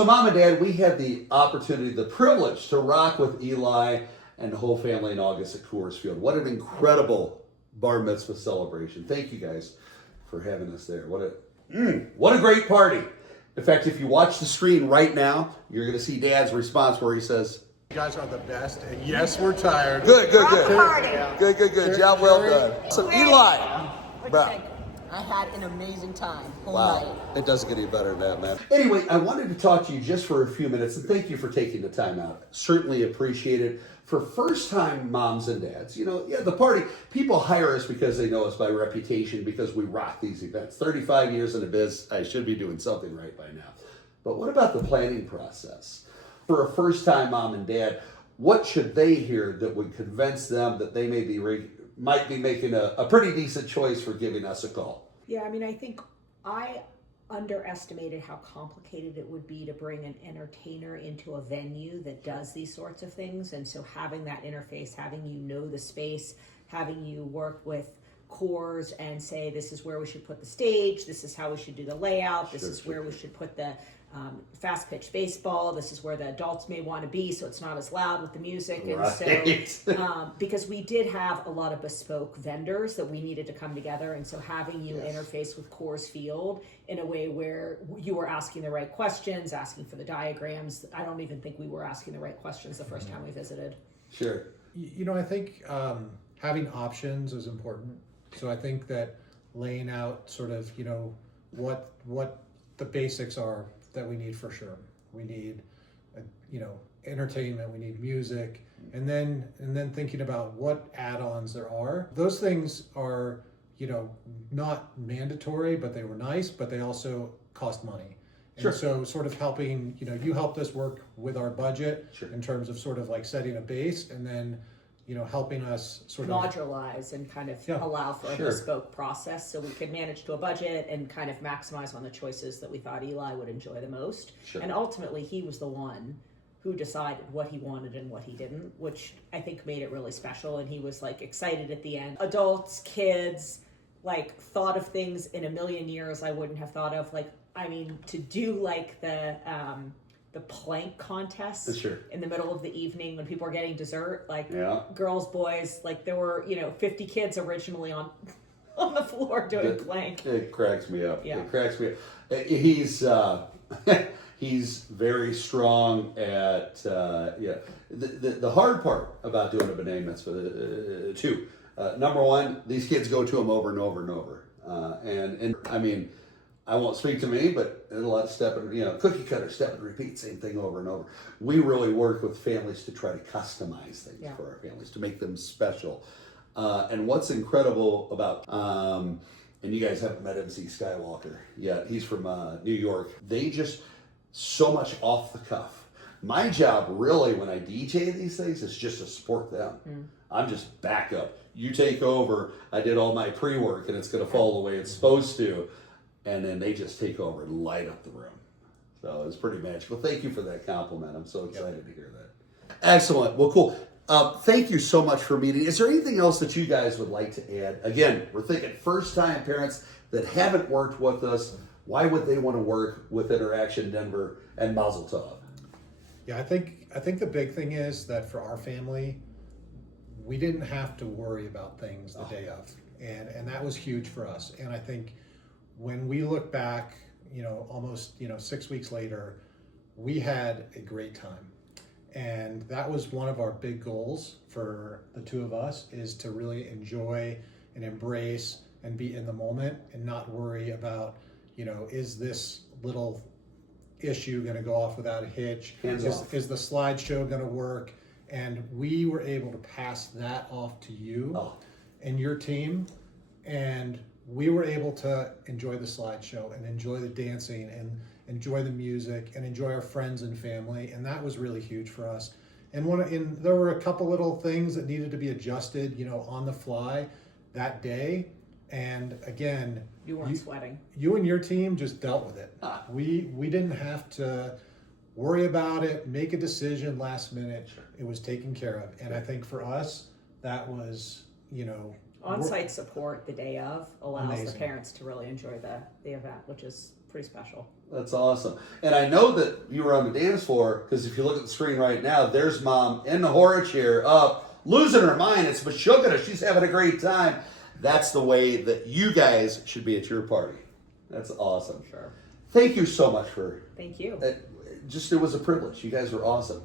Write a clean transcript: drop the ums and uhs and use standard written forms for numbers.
So Mom and Dad, we had the opportunity, the privilege to rock with Eli and the whole family in August at Coors Field. What an incredible bar mitzvah celebration. Thank you guys for having us there. What a great party. In fact, if you watch the screen right now, you're going to see Dad's response where he says, You guys are the best, and yes, we're tired. Good. Party. Good. Job well done. So Eli, What'd bro. you think? I had an amazing time whole Wow, night. it doesn't get any better than that, man. Anyway, I wanted to talk to you just for a few minutes, and thank you for taking the time out. Certainly appreciate it. For first-time moms and dads, the party, people hire us because they know us by reputation, because we rock these events. 35 years in the biz, I should be doing something right by now. But what about the planning process? For a first-time mom and dad, what should they hear that would convince them that they might be making a pretty decent choice for giving us a call? Yeah, I think I underestimated how complicated it would be to bring an entertainer into a venue that does these sorts of things. And so having that interface, having the space, having you work with Coors and say, this is where we should put the stage, this is how we should do the layout, this is where we should put the fast pitch baseball, this is where the adults may want to be so it's not as loud with the music. And so because we did have a lot of bespoke vendors that we needed to come together, and so having you interface with Coors Field in a way where you were asking the right questions, asking for the diagrams. I don't even think we were asking the right questions the first time we visited. Sure. I think having options is important. So I think that laying out sort of, what the basics are that we need for sure. We need, entertainment, we need music, and then thinking about what add-ons there are. Those things are, not mandatory, but they were nice, but they also cost money. And so sort of helping, you helped us work with our budget in terms of sort of like setting a base, and then helping us sort of modularize and kind of allow for a bespoke process so we could manage to a budget and kind of maximize on the choices that we thought Eli would enjoy the most. And ultimately, he was the one who decided what he wanted and what he didn't, which I think made it really special. And he was like excited at the end. Adults, kids, like thought of things in a million years I wouldn't have thought of. To do like the plank contest in the middle of the evening when people are getting dessert, girls, boys, there were 50 kids originally on the floor doing plank. It cracks me up. Yeah. It cracks me up. He's very strong at the hard part about doing a B'nai Mitzvah too. Number one, these kids go to him over and over and over, and I won't speak to me, but there's a lot of cookie cutter, step and repeat, same thing over and over. We really work with families to try to customize things for our families, to make them special. And what's incredible about, and you guys haven't met MC Skywalker yet, he's from New York. They just, so much off the cuff. My job really when I DJ these things is just to support them. I'm just backup. You take over, I did all my pre-work and it's going to fall the way it's supposed to. And then they just take over and light up the room. So it's pretty magical. Thank you for that compliment. I'm so excited to hear that. Excellent. Well, cool. Thank you so much for meeting. Is there anything else that you guys would like to add? Again, we're thinking first-time parents that haven't worked with us. Why would they want to work with Interaction Denver and Mazel Tov? Yeah, I think the big thing is that for our family, we didn't have to worry about things the day of. And that was huge for us. And I think when we look back, almost, 6 weeks later, we had a great time. And that was one of our big goals for the two of us, is to really enjoy and embrace and be in the moment and not worry about, is this little issue going to go off without a hitch? Is the slideshow going to work? And we were able to pass that off to you and your team. And we were able to enjoy the slideshow and enjoy the dancing and enjoy the music and enjoy our friends and family. And that was really huge for us. And there were a couple little things that needed to be adjusted, on the fly that day. And again, You weren't sweating. You and your team just dealt with it. We didn't have to worry about it, make a decision last minute. It was taken care of. And I think for us, that was, On-site support the day of allows Amazing. the parents to really enjoy the event, which is pretty special. That's awesome. And I know that you were on the dance floor because if you look at the screen right now, there's mom in the horror chair up, losing her mind. It's Meshuggah. She's having a great time. That's the way that you guys should be at your party. That's awesome. Sure. Thank you so much for Thank you. it. It was a privilege. You guys were awesome.